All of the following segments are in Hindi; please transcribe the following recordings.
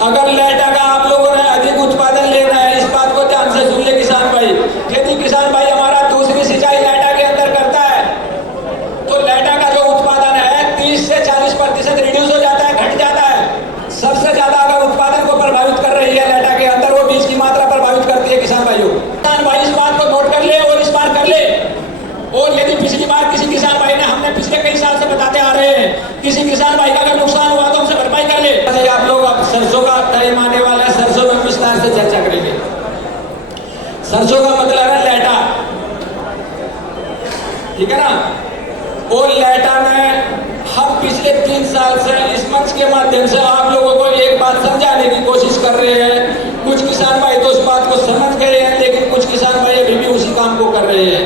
अगर लेटा का आप लोगों ने अधिक उत्पादन लेना है, इस बात को ध्यान से सुन ले किसान भाई। यदि किसान भाई हमारा दूसरी सिंचाई लेटा के अंदर करता है तो लेटा का जो उत्पादन है 30 से 40% रिड्यूस हो जाता है, घट जाता है। सबसे ज्यादा अगर उत्पादन को प्रभावित कर रही है लेटा के अंदर, वो बीज की मात्रा प्रभावित करती है किसान भाइयों। किसान भाई इस बात को नोट कर ले और इस बार कर ले। और यदि पिछली बार किसी किसान भाई ने, हमने पिछले कई साल से बताते आ रहे हैं, किसी किसान भाई का अगर नुकसान हुआ तो हमसे भरपाई कर ले। आप लोग अब सरसों का टाइम आने वाला है, सरसों में विस्तार से चर्चा करेंगे। सरसों का मतलब है लेटा, ठीक है ना। और लेटा में हम पिछले 3 साल से इस मंच के माध्यम से आप लोगों को एक बात समझाने की कोशिश कर रहे हैं। कुछ किसान भाई तो उस बात को समझ गए हैं, लेकिन कुछ किसान भाई अभी भी उसी काम को कर रहे हैं।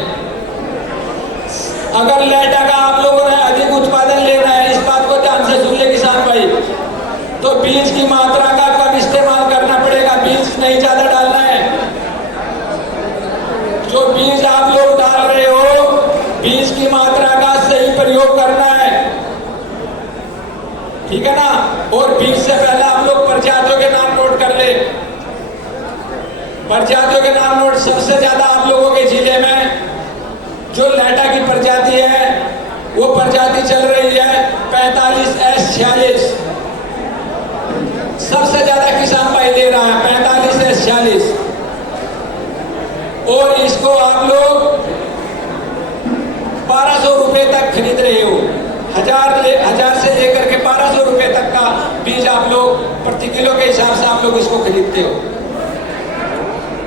अगर लेटा का आप लोगों ने अधिक उत्पादन लेना है, इस बात को ध्यान से सुन ले किसान भाई, तो बीज की मात्रा का कम इस्तेमाल करना पड़ेगा। बीज नहीं ज्यादा डालना है। जो बीज आप लोग डाल रहे हो, बीज की मात्रा का सही प्रयोग करना है, ठीक है ना। और बीज से पहले आप लोग प्रजातियों के नाम नोट कर ले। प्रजातियों के नाम नोट, सबसे ज्यादा आप लोगों के जिले में जो लेटा की प्रजाति है वो प्रजाति चल रही है 45S46। सबसे ज्यादा किसान भाई ले रहा है 45S46। और इसको आप लोग 1200 रुपए तक खरीद रहे हो। 1000 से लेकर के 1200 रुपए तक का बीज आप लोग प्रति किलो के हिसाब से आप लोग इसको खरीदते हो।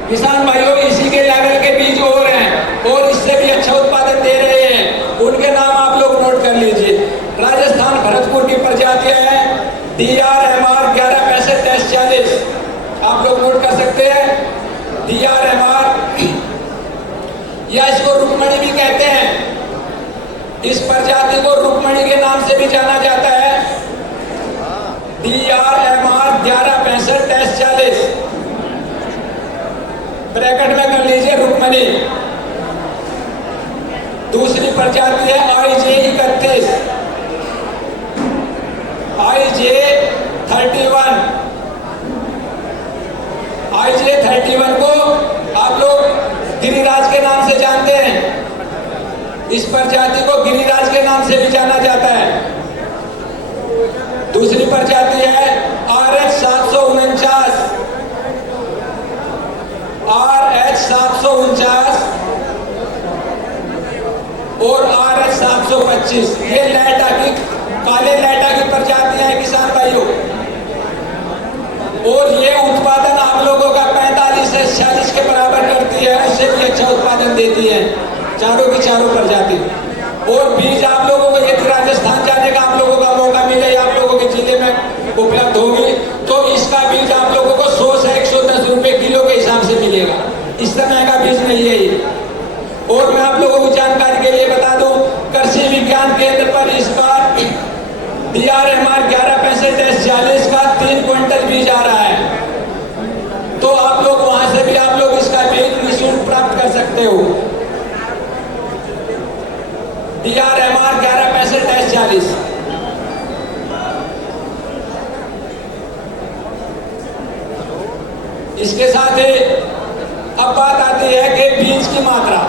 किसान भाइयों, इसी के लेवल के बीज और हैं और इससे भी अच्छा उत्पादन दे रहे हैं, उनके नाम आप लोग नोट कर लीजिए। राजस्थान भरतपुर की प्रजातियां हैं DRMR 1165S40, आप लोग नोट कर सकते हैं। DRMR या इसको रुक्मणी भी कहते हैं। इस प्रजाति को रुक्मणी के नाम से भी जाना जाता है। DRMR 1165S40 ब्रैकेट में कर लीजिए रुक्मणी। दूसरी प्रजाति है IJ31, IJ31। IJ31 को आप लोग गिरिराज के नाम से जानते हैं। इस प्रजाति को गिरिराज के नाम से भी जाना जाता है। दूसरी प्रजाति है RH749, RH749 और RH725। ये लेटा की, काले लेटा की प्रजातियां हैं किसान भाइयों। और ये उत्पादन आप लोगों का 45 से 46 के बराबर करती है, उससे भी अच्छा उत्पादन देती है चारों की चारों प्रजाति। और बीज आप लोगों को यदि राजस्थान जाने का आप लोगों का मौका मिले, आप लोगों के जिले में उपलब्ध होगी, तो इसका बीज आप लोगों को 100 से 110 रुपए किलो के हिसाब से मिलेगा। इस तरह का बीज नहीं है ये। और मैं आप लोगों को जानकारी के लिए बता दूं, कृषि विज्ञान केंद्र पर इस बार DRMR 1165S40 का 3 क्विंटल बीज आ रहा है। तो आप लोग वहां से भी आप लोग इसका बीज निःशुल्क प्राप्त कर सकते हो। DRMR 1165S40। इसके साथ ही अब बात आती है कि बीज की मात्रा।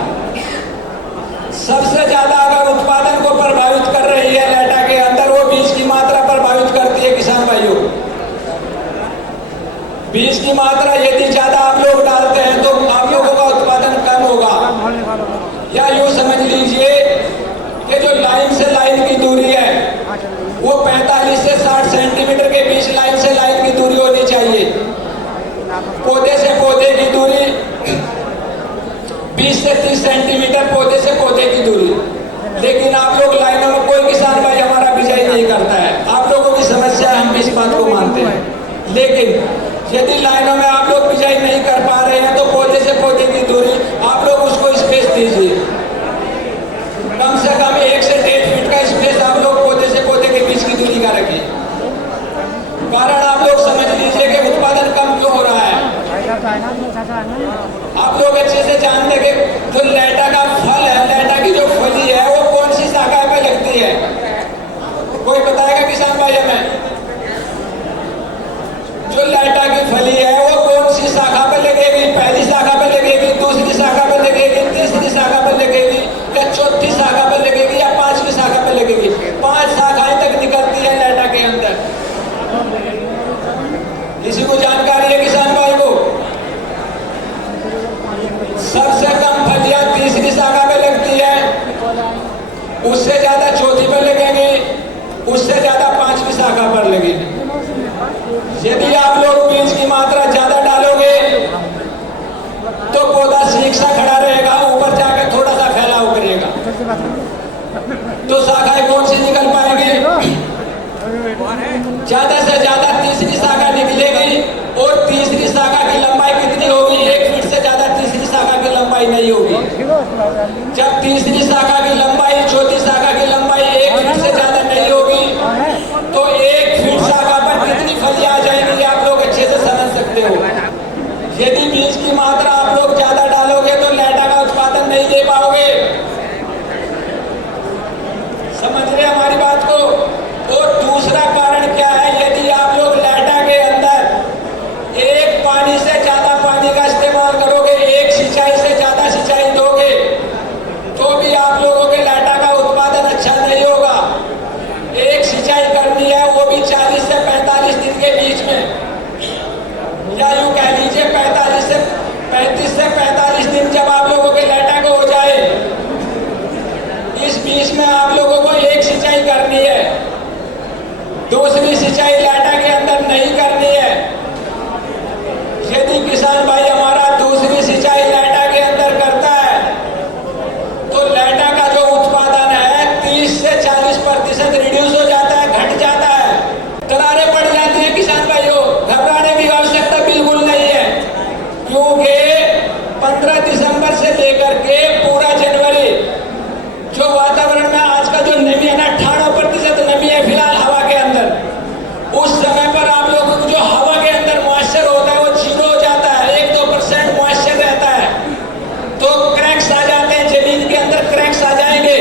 सबसे ज्यादा अगर उत्पादन को प्रभावित कर रही है लेटा के अंदर, वो बीज की मात्रा प्रभावित करती है किसान भाइयों। बीज की मात्रा यदि ज्यादा आप लोग डालते हैं तो आप लोगों का उत्पादन कम होगा। या यूं समझ लीजिए कि जो लाइन से लाइन की दूरी है वो 45 से 60 सेंटीमीटर के बीच लाइन से लाइन की दूरी होनी चाहिए। पौधे से पौधे की दूरी 20 से 30 सेंटीमीटर पौधे से पौधे की दूरी। लेकिन आप लोग लाइनों में, कोई किसान भाई हमारा बिजाई नहीं करता है। आप लोगों की समस्या है, हम भी इस बात को मानते हैं। लेकिन यदि लाइनों में आप लोग बिजाई नहीं कर पा रहे हैं तो पौधे से पौधे की दूरी आप लोग उसको स्पेस दीजिए। कम से कम 1 से 1.5 फीट का स्पेस आप लोग पौधे से पौधे के बीच की दूरी का रखिए। कारण आप लोग समझ लीजिए कि उत्पादन कम क्यों हो रहा है। आप लोग अच्छे से जानते हैं कि जो लेटा का फल है, लेटा की जो फली है वो कौन सी शाखा पे लगती है, कोई बताएगा किसान भाई हमें? जो लाइटा की फली है वो कौन सी शाखा पर लगेगी? पहली शाखा पर लगेगी, दूसरी शाखा पर लगेगी, तीसरी शाखा पर लगेगी, या चौथी शाखा पर लगेगी, या पांचवी शाखा पर लगेगी? 5 शाखाएं तक निकलती है लाइटा के अंदर। किसी को जानकारी है किसान भाई को? सबसे कम फलियां तीसरी शाखा पे लगती है, उससे ज्यादा चौथी पर लगेगी, उससे ज्यादा पांचवी शाखा पर लगेगी। यदि आप लोग बीज की मात्रा ज्यादा डालोगे तो पौधा सीख सा खड़ा रहेगा, ऊपर जाकर थोड़ा सा फैलाव करेगा, तो शाखाएं कौन सी निकल पाएंगी? ज्यादा से ज्यादा तीसरी शाखा निकलेगी, और तीसरी शाखा की लंबाई कितनी होगी? 1 फीट से ज्यादा तीसरी शाखा की लंबाई नहीं होगी। जब तीसरी शाखा की लंबाई, चौथी शाखा की लंबाई 1 फीट से ज्यादा नहीं होगी, तो 1 फीट शाखा पर कितनी फलियां आ जाएंगी आप लोग अच्छे से समझ सकते हो। यदि बीज की मात्रा आप लोग ज्यादा डालोगे तो लाइटा का उत्पादन नहीं दे पाओगे। समझ रहे हमारी बात को? और दूसरा कारण क्या है? यदि आप लोग लाइटा के अंदर एक पानी से ज्यादा पानी का इस्तेमाल करोगे, एक सिंचाई से ज्यादा सिंचाई दोगे, तो भी आप लोगों के लाइटा का उत्पादन अच्छा नहीं होगा। एक सिंचाई करनी है वो भी 40 से 45 दिन के बीच में, या यूं कह लीजिए 35 से 45 दिन जब आप लोगों के लाइटा को हो जाए, इस बीच में आप लोगों को एक सिंचाई करनी है, दूसरी सिंचाई लाइटा के अंदर नहीं करनी है। यदि किसान भाई हमारा दूसरी सिंचाई लाइटा के अंदर करता है तो लाइटा का जो उत्पादन है 30 से 40% रिड्यूस हो जाता है, घट जाता है, दरारें पड़ जाती है। किसान भाइयों, घबराने की आवश्यकता बिल्कुल नहीं है, क्योंकि 15 दिसंबर से लेकर के पूरा जनवरी जो वातावरण में आज का जो नमी है ना, 98% नमी है फिलहाल हवा के अंदर, उस समय पर आप लोगों को जो हवा के अंदर मॉइस्चर होता है वो 0 हो जाता है, 1-2% मॉइस्चर रहता है, तो क्रैक्स आ जाते हैं, जमीन के अंदर क्रैक्स आ जाएंगे।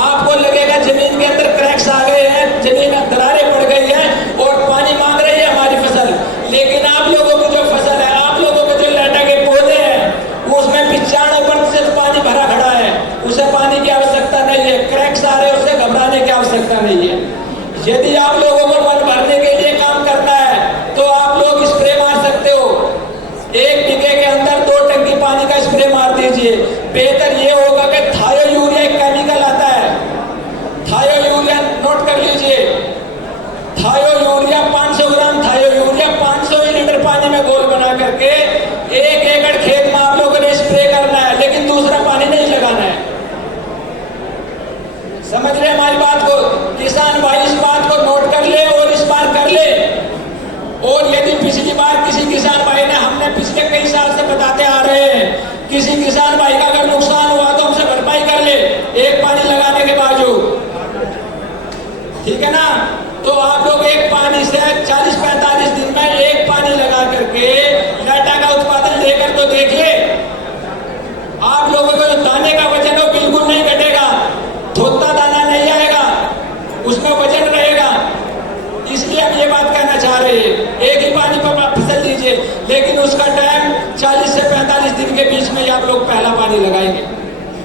आपको लगेगा जमीन के अंदर क्रैक्स आ गए हैं, जमीन में दरारें पड़ गई है और पानी मांग रही है हमारी फसल, लेकिन आप लोगों की जो फसल है, आप लोगों के जो लाइटा के पौधे हैं, उसमें 95% पानी भरा खड़ा है, उसे पानी की आवश्यकता नहीं है, क्रैक्स आ रहे हैं, उससे घबराने की आवश्यकता नहीं है। यदि आप लोगों को मन भरने के लिए काम करना है तो आप लोग स्प्रे मार सकते हो, 1 बीघे के अंदर 2 टंकी पानी का स्प्रे मार दीजिए। बेहतर ये होगा कि थायो यूरिया एक केमिकल आता है, थायो यूरिया नोट कर लीजिए, थायो यूरिया 500 ग्राम थायो यूरिया 500 लीटर पानी में घोल बना करके 1 एकड़ खेत में आप लोगों ने स्प्रे करना है, लेकिन दूसरा पानी नहीं लगाना है। समझ रहे हमारी बात को? किसान भाई इस बात को नोट कर ले और इस बार कर ले। और यदि पिछली बार किसी किसान भाई ने, हमने पिछले कई साल से बताते आ रहे हैं, किसी किसान भाई का अगर नुकसान हुआ तो हमसे भरपाई कर ले, एक पानी लगाने के बावजूद, ठीक है ना? तो आप लोग एक पानी से 40-45 दिन में एक पानी लगा करके लाइटा का उत्पादन लेकर तो देखिए। आप लोगों को जो दाने का वजन है